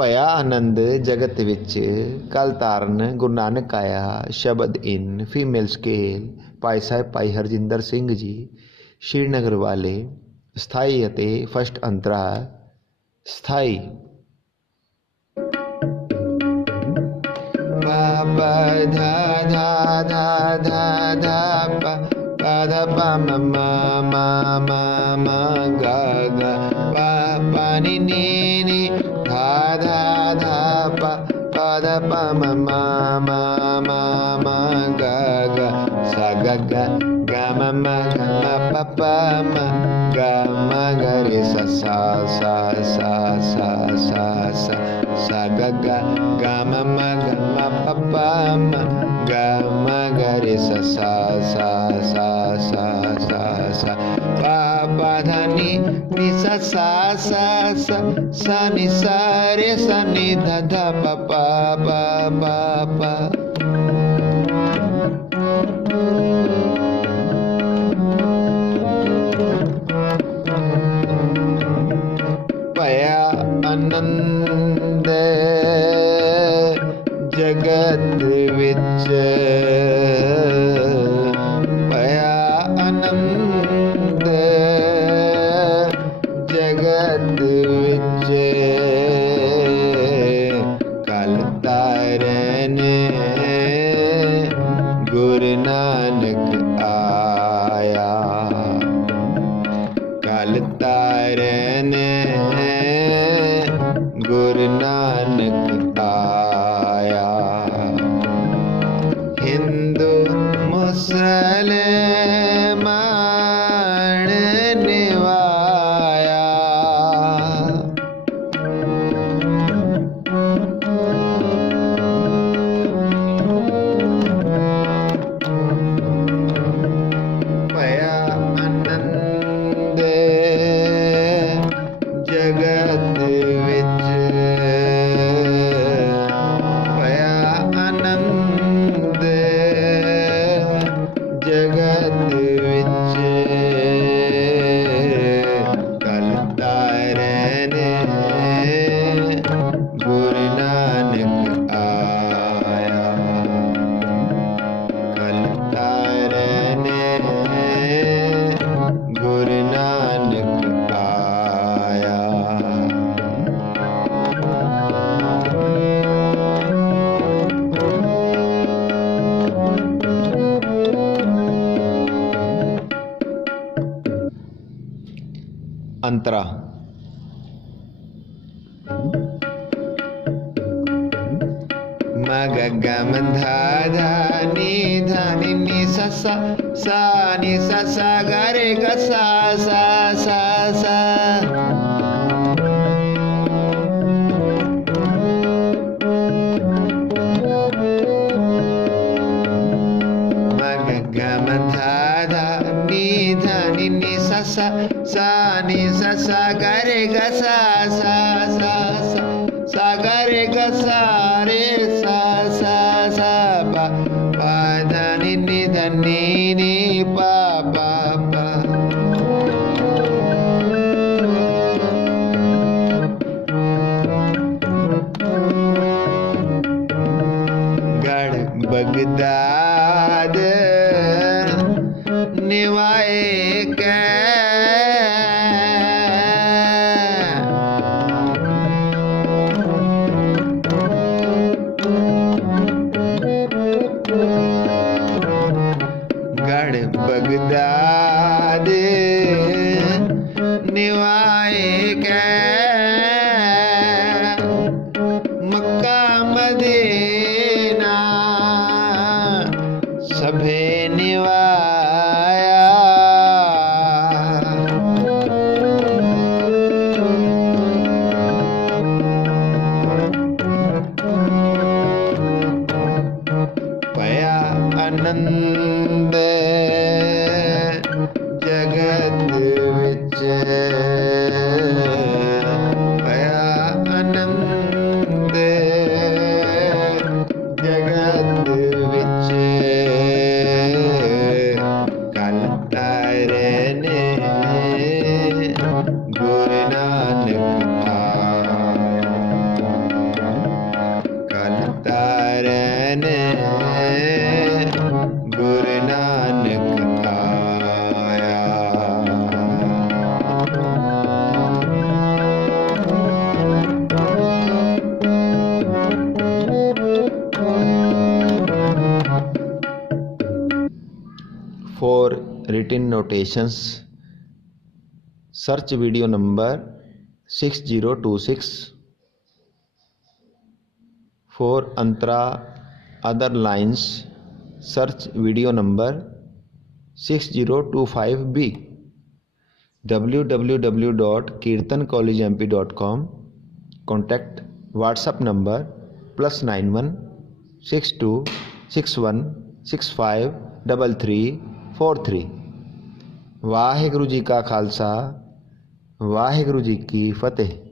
भया आनंद जगत विच कल तारन गुरु नानक आया शब्द इन फीमेल स्केल भाई साहिब भाई हरजिंदर सिंह जी श्रीनगर वाले स्थाई अते फस्ट अंतरा स्थाई। बाबा धा धा धा धा धा पा पा धा पा मा मा मा मा गा गा पा पा नी नी धा धा धा पा पा धा पा मा मा मा गा गा सा गा गा गा मा पा पा मा गा मा गा रे सा सा सा सा सा सा सा सा गा गा गा मा पा पा मा गा मा गा रे सा सा सा सा सा सा सा पा पा धा नी नी सा सा सा सा सा नी सा रे सा नी धा धा पा पा पा पा पा। भया आनंद जगत विच भया आनंद जगत विच कल तारन गुरु नानक आया कल तारन गुरु नानक आया हिंदू मुसलमान निवाया भया आनंद जगत विच भया आनंद जगत विच कल तारन गुरु नानक आया कल तारन गुरु नानक आया। अंतरा मग गम धा धा नी नी सा सा नी सा सा गा रे गा सा सा सा सा मग गम धा नी नी सा सा नी सा सा गा रे गा सा सा सा सा सा गा रे गा सा रे सा सा सा पा पा धा नी पा पा पा। गढ़ बगदाद निवाए कै गढ़ बगदाद निवाए कै Mecca Medina written notations. Search video number 6026. For Antra other lines, search video number 6025B. www.kirtancollegemp.com. Contact WhatsApp number +91 62 61 65 3343। Waheguru ji का खालसा, वाहिगुरु जी की फतेह।